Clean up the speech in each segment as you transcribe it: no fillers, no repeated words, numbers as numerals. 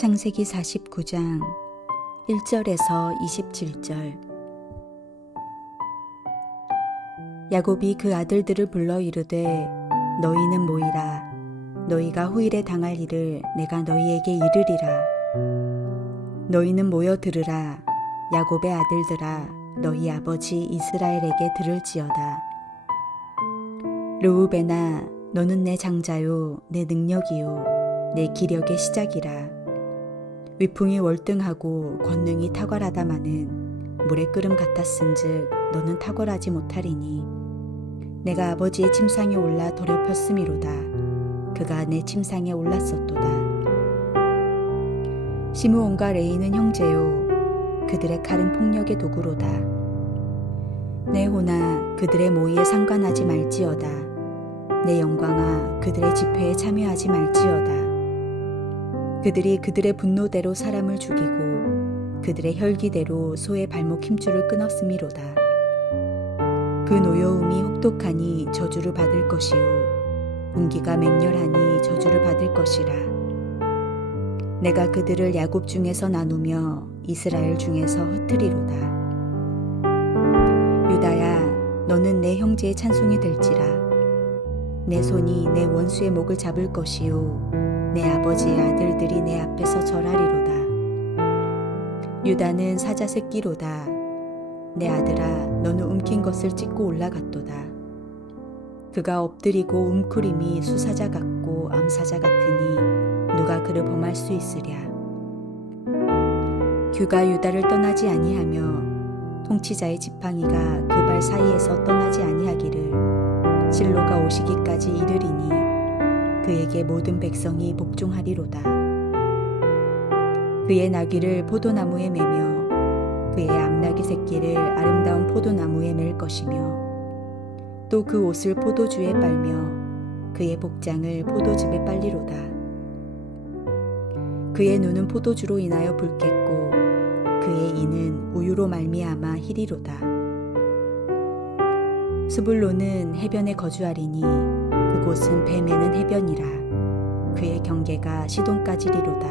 창세기 49장 1절에서 27절. 야곱이 그 아들들을 불러 이르되 너희는 모이라. 너희가 후일에 당할 일을 내가 너희에게 이르리라. 너희는 모여 들으라. 야곱의 아들들아, 너희 아버지 이스라엘에게 들을지어다. 르우벤아, 너는 내 장자요, 내 능력이요, 내 기력의 시작이라. 위풍이 월등하고 권능이 탁월하다마는 물의 끓음 같았은즉 너는 탁월하지 못하리니 내가 아버지의 침상에 올라 더럽혔음이로다. 그가 내 침상에 올랐었도다. 시므온과 레이는 형제요, 그들의 칼은 폭력의 도구로다. 내 호나 그들의 모의에 상관하지 말지어다. 내 영광아 그들의 집회에 참여하지 말지어다. 그들이 그들의 분노대로 사람을 죽이고 그들의 혈기대로 소의 발목 힘줄을 끊었음이로다. 그 노여움이 혹독하니 저주를 받을 것이요 분기가 맹렬하니 저주를 받을 것이라. 내가 그들을 야곱 중에서 나누며 이스라엘 중에서 흩트리로다. 유다야, 너는 내 형제의 찬송이 될지라. 내 손이 내 원수의 목을 잡을 것이요 내 아버지의 아들들이 내 앞에서 절하리로다. 유다는 사자 새끼로다. 내 아들아, 너는 움킨 것을 찢고 올라갔도다. 그가 엎드리고 움크림이 수사자 같고 암사자 같으니 누가 그를 범할 수 있으랴. 규가 유다를 떠나지 아니하며 통치자의 지팡이가 그 발 사이에서 떠나지 아니하기를 실로가 오시기까지 이르리니 그에게 모든 백성이 복종하리로다. 그의 나귀를 포도나무에 매며 그의 암나귀 새끼를 아름다운 포도나무에 맬 것이며 또 그 옷을 포도주에 빨며 그의 복장을 포도즙에 빨리로다. 그의 눈은 포도주로 인하여 붉겠고 그의 이는 우유로 말미암아 희리로다. 스불론은 해변에 거주하리니 그곳은 배 매는 해변이라. 그의 경계가 시돈까지리로다.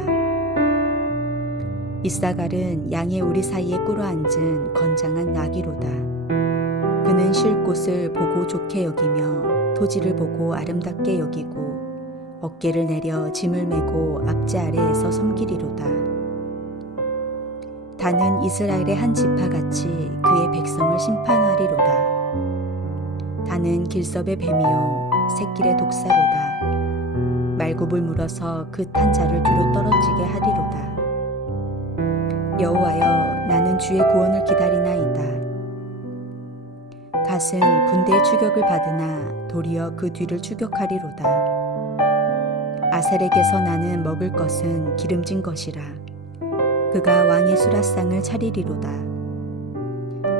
이사갈은 양의 우리 사이에 꿇어앉은 건장한 나귀로다. 그는 쉴 곳을 보고 좋게 여기며 토지를 보고 아름답게 여기고 어깨를 내려 짐을 메고 앞제 아래에서 섬기리로다. 다는 이스라엘의 한 지파같이 그의 백성을 심판하리로다. 다는 길섭의 뱀이요 새길의 독사로다. 말굽을 물어서 그 탄 자를 뒤로 떨어지게 하리로다. 여호와여, 나는 주의 구원을 기다리나이다. 갓은 군대의 추격을 받으나 도리어 그 뒤를 추격하리로다. 아셀에게서 나는 먹을 것은 기름진 것이라. 그가 왕의 수라상을 차리리로다.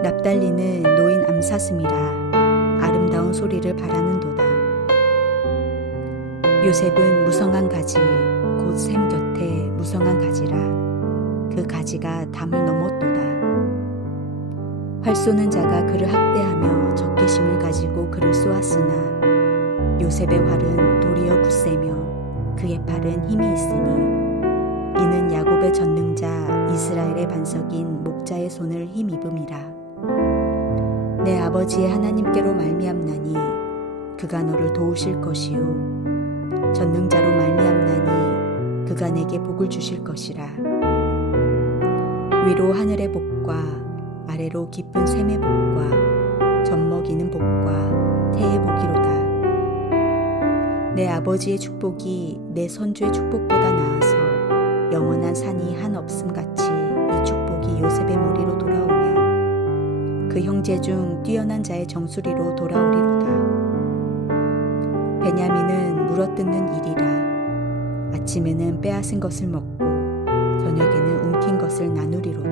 납달리는 노인 암사슴이라. 아름다운 소리를 바라는도다. 요셉은 무성한 가지 곧 샘 곁에 무성한 가지라. 그 가지가 담을 넘었도다. 활 쏘는 자가 그를 학대하며 적개심을 가지고 그를 쏘았으나 요셉의 활은 도리어 굳세며 그의 팔은 힘이 있으니 이는 야곱의 전능자 이스라엘의 반석인 목자의 손을 힘입음이라. 내 아버지의 하나님께로 말미암나니 그가 너를 도우실 것이요 전능자로 말미암나니 그가 내게 복을 주실 것이라. 위로 하늘의 복과 아래로 깊은 샘의 복과 젖먹이는 복과 태의 복이로다. 내 아버지의 축복이 내 선주의 축복보다 나아서 영원한 산이 한 없음같이 이 축복이 요셉의 머리로 돌아오며 그 형제 중 뛰어난 자의 정수리로 돌아오리로다. 베냐민은 물어뜯는 일이라. 아침에는 빼앗은 것을 먹고 저녁에는 움킨 것을 나누리로다.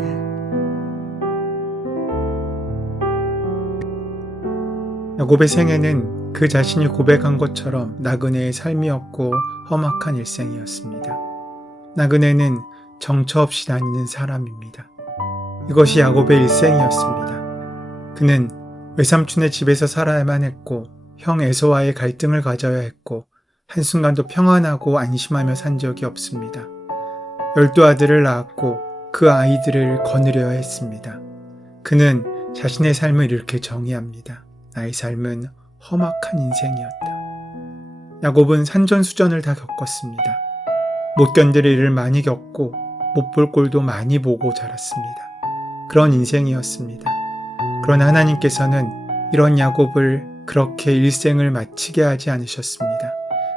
야곱의 생애는 그 자신이 고백한 것처럼 나그네의 삶이었고 험악한 일생이었습니다. 나그네는 정처 없이 다니는 사람입니다. 이것이 야곱의 일생이었습니다. 그는 외삼촌의 집에서 살아야만 했고 형 에서와의 갈등을 가져야 했고 한순간도 평안하고 안심하며 산 적이 없습니다. 12아들을 낳았고 그 아이들을 거느려야 했습니다. 그는 자신의 삶을 이렇게 정의합니다. 나의 삶은 험악한 인생이었다. 야곱은 산전수전을 다 겪었습니다. 못 견딜 일을 많이 겪고 못 볼 꼴도 많이 보고 자랐습니다. 그런 인생이었습니다. 그러나 하나님께서는 이런 야곱을 그렇게 일생을 마치게 하지 않으셨습니다.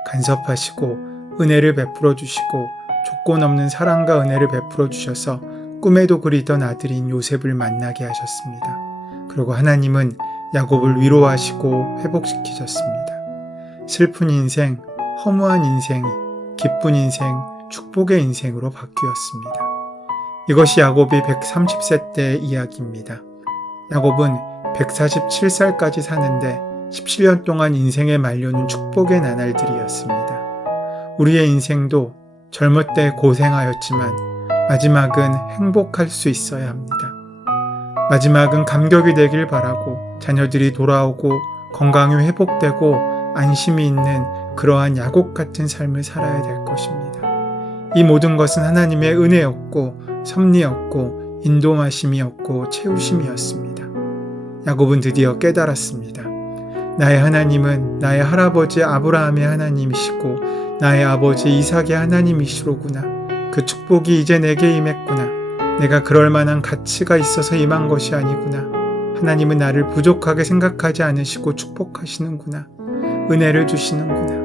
간섭하시고 은혜를 베풀어 주시고 조건 없는 사랑과 은혜를 베풀어 주셔서 꿈에도 그리던 아들인 요셉을 만나게 하셨습니다. 그리고 하나님은 야곱을 위로하시고 회복시키셨습니다. 슬픈 인생, 허무한 인생이 기쁜 인생, 축복의 인생으로 바뀌었습니다. 이것이 야곱이 130세 때의 이야기입니다. 야곱은 147살까지 사는데 17년 동안 인생의 만료는 축복의 나날들이었습니다. 우리의 인생도 젊을 때 고생하였지만 마지막은 행복할 수 있어야 합니다. 마지막은 감격이 되길 바라고 자녀들이 돌아오고 건강이 회복되고 안심이 있는 그러한 야곱 같은 삶을 살아야 될 것입니다. 이 모든 것은 하나님의 은혜였고 섭리였고 인도하심이었고 채우심이었습니다. 야곱은 드디어 깨달았습니다. 나의 하나님은 나의 할아버지 아브라함의 하나님이시고 나의 아버지 이삭의 하나님이시로구나. 그 축복이 이제 내게 임했구나. 내가 그럴 만한 가치가 있어서 임한 것이 아니구나. 하나님은 나를 부족하게 생각하지 않으시고 축복하시는구나. 은혜를 주시는구나.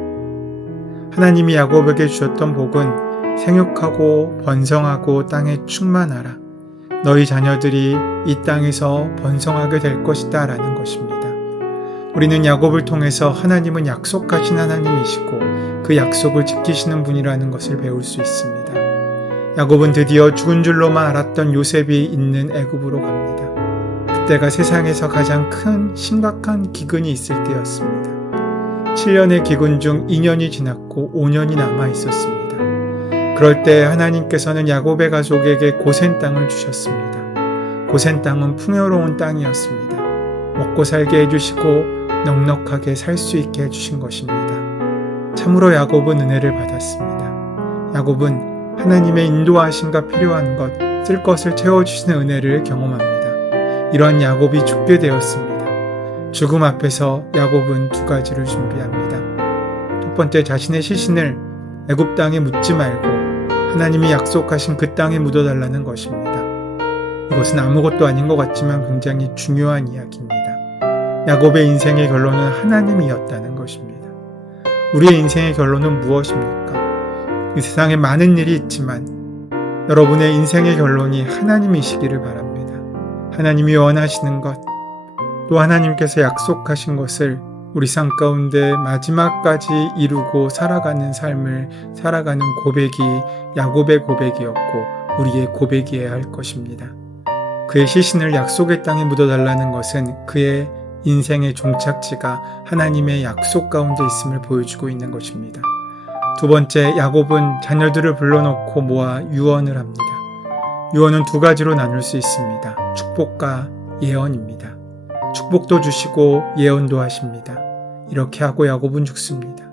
하나님이 야곱에게 주셨던 복은 생육하고 번성하고 땅에 충만하라. 너희 자녀들이 이 땅에서 번성하게 될 것이다 라는 것입니다. 우리는 야곱을 통해서 하나님은 약속하신 하나님이시고 그 약속을 지키시는 분이라는 것을 배울 수 있습니다. 야곱은 드디어 죽은 줄로만 알았던 요셉이 있는 애굽으로 갑니다. 그때가 세상에서 가장 큰 심각한 기근이 있을 때였습니다. 7년의 기근 중 2년이 지났고 5년이 남아 있었습니다. 그럴 때 하나님께서는 야곱의 가족에게 고센 땅을 주셨습니다. 고센 땅은 풍요로운 땅이었습니다. 먹고 살게 해주시고 넉넉하게 살 수 있게 해주신 것입니다. 참으로 야곱은 은혜를 받았습니다. 야곱은 하나님의 인도하심과 필요한 것, 쓸 것을 채워주시는 은혜를 경험합니다. 이런 야곱이 죽게 되었습니다. 죽음 앞에서 야곱은 두 가지를 준비합니다. 첫 번째, 자신의 시신을 애굽 땅에 묻지 말고 하나님이 약속하신 그 땅에 묻어달라는 것입니다. 이것은 아무것도 아닌 것 같지만 굉장히 중요한 이야기입니다. 야곱의 인생의 결론은 하나님이었다는 것입니다. 우리의 인생의 결론은 무엇입니까? 이 세상에 많은 일이 있지만 여러분의 인생의 결론이 하나님이시기를 바랍니다. 하나님이 원하시는 것, 또 하나님께서 약속하신 것을 우리 삶 가운데 마지막까지 이루고 살아가는 삶을 살아가는 고백이 야곱의 고백이었고 우리의 고백이어야 할 것입니다. 그의 시신을 약속의 땅에 묻어달라는 것은 그의 인생의 종착지가 하나님의 약속 가운데 있음을 보여주고 있는 것입니다. 두 번째, 야곱은 자녀들을 불러놓고 모아 유언을 합니다. 유언은 두 가지로 나눌 수 있습니다. 축복과 예언입니다. 축복도 주시고 예언도 하십니다. 이렇게 하고 야곱은 죽습니다.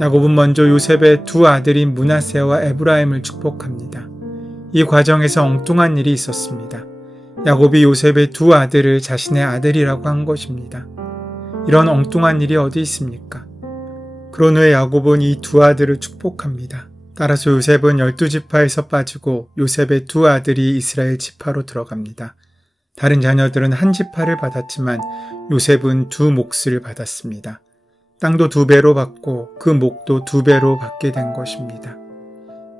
야곱은 먼저 요셉의 두 아들인 므낫세와 에브라임을 축복합니다. 이 과정에서 엉뚱한 일이 있었습니다. 야곱이 요셉의 두 아들을 자신의 아들이라고 한 것입니다. 이런 엉뚱한 일이 어디 있습니까? 그런 후에 야곱은 이 두 아들을 축복합니다. 따라서 요셉은 12지파에서 빠지고 요셉의 두 아들이 이스라엘 지파로 들어갑니다. 다른 자녀들은 한 지파를 받았지만 요셉은 두 몫을 받았습니다. 땅도 2배로 받고 그 목도 2배로 받게 된 것입니다.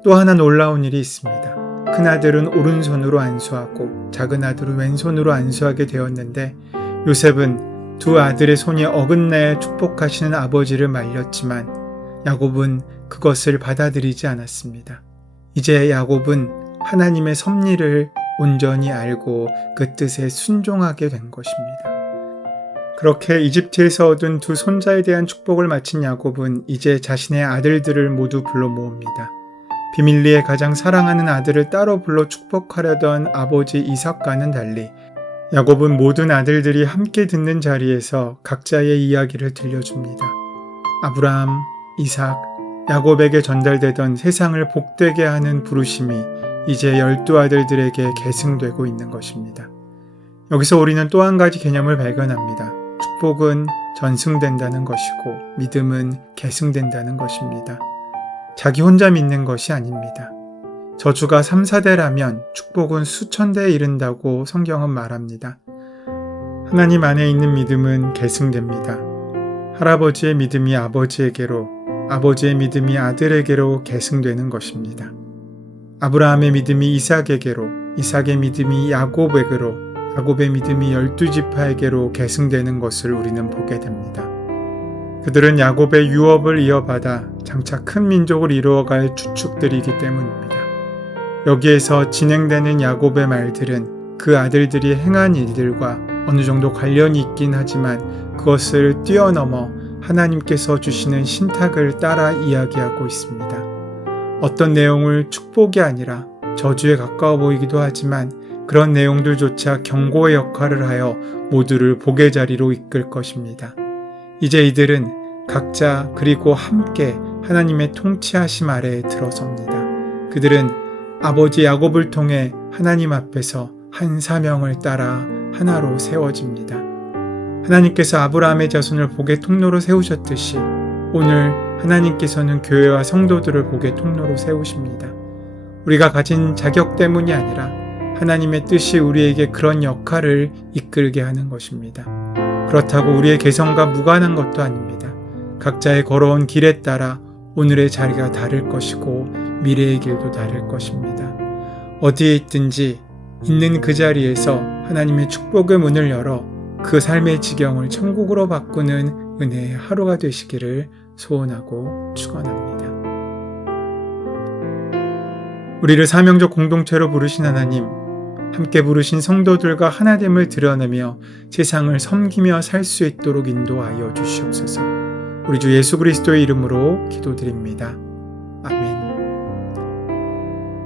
또 하나 놀라운 일이 있습니다. 큰아들은 오른손으로 안수하고 작은 아들은 왼손으로 안수하게 되었는데 요셉은 두 아들의 손이 어긋나야 축복하시는 아버지를 말렸지만 야곱은 그것을 받아들이지 않았습니다. 이제 야곱은 하나님의 섭리를 온전히 알고 그 뜻에 순종하게 된 것입니다. 그렇게 이집트에서 얻은 두 손자에 대한 축복을 마친 야곱은 이제 자신의 아들들을 모두 불러 모읍니다. 비밀리에 가장 사랑하는 아들을 따로 불러 축복하려던 아버지 이삭과는 달리 야곱은 모든 아들들이 함께 듣는 자리에서 각자의 이야기를 들려줍니다. 아브라함, 이삭, 야곱에게 전달되던 세상을 복되게 하는 부르심이 이제 12아들들에게 계승되고 있는 것입니다. 여기서 우리는 또 한 가지 개념을 발견합니다. 축복은 전승된다는 것이고 믿음은 계승된다는 것입니다. 자기 혼자 믿는 것이 아닙니다. 저주가 3, 4대라면 축복은 수천 대에 이른다고 성경은 말합니다. 하나님 안에 있는 믿음은 계승됩니다. 할아버지의 믿음이 아버지에게로, 아버지의 믿음이 아들에게로 계승되는 것입니다. 아브라함의 믿음이 이삭에게로, 이삭의 믿음이 야곱에게로, 야곱의 믿음이 12지파에게로 계승되는 것을 우리는 보게 됩니다. 그들은 야곱의 유업을 이어받아 장차 큰 민족을 이루어갈 주축들이기 때문입니다. 여기에서 진행되는 야곱의 말들은 그 아들들이 행한 일들과 어느 정도 관련이 있긴 하지만 그것을 뛰어넘어 하나님께서 주시는 신탁을 따라 이야기하고 있습니다. 어떤 내용을 축복이 아니라 저주에 가까워 보이기도 하지만 그런 내용들조차 경고의 역할을 하여 모두를 복의 자리로 이끌 것입니다. 이제 이들은 각자 그리고 함께 하나님의 통치하심 아래에 들어섭니다. 그들은 아버지 야곱을 통해 하나님 앞에서 한 사명을 따라 하나로 세워집니다. 하나님께서 아브라함의 자손을 복의 통로로 세우셨듯이 오늘 하나님께서는 교회와 성도들을 복의 통로로 세우십니다. 우리가 가진 자격 때문이 아니라 하나님의 뜻이 우리에게 그런 역할을 이끌게 하는 것입니다. 그렇다고 우리의 개성과 무관한 것도 아닙니다. 각자의 걸어온 길에 따라 오늘의 자리가 다를 것이고 미래의 길도 다를 것입니다. 어디에 있든지 있는 그 자리에서 하나님의 축복의 문을 열어 그 삶의 지경을 천국으로 바꾸는 은혜의 하루가 되시기를 소원하고 축원합니다. 우리를 사명적 공동체로 부르신 하나님, 함께 부르신 성도들과 하나됨을 드러내며 세상을 섬기며 살 수 있도록 인도하여 주시옵소서. 우리 주 예수 그리스도의 이름으로 기도드립니다. 아멘.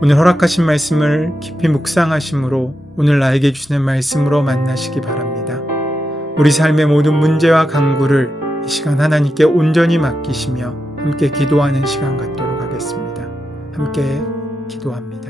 오늘 허락하신 말씀을 깊이 묵상하심으로 오늘 나에게 주시는 말씀으로 만나시기 바랍니다. 우리 삶의 모든 문제와 간구를 이 시간 하나님께 온전히 맡기시며 함께 기도하는 시간 갖도록 하겠습니다. 함께 기도합니다.